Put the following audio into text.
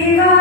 Here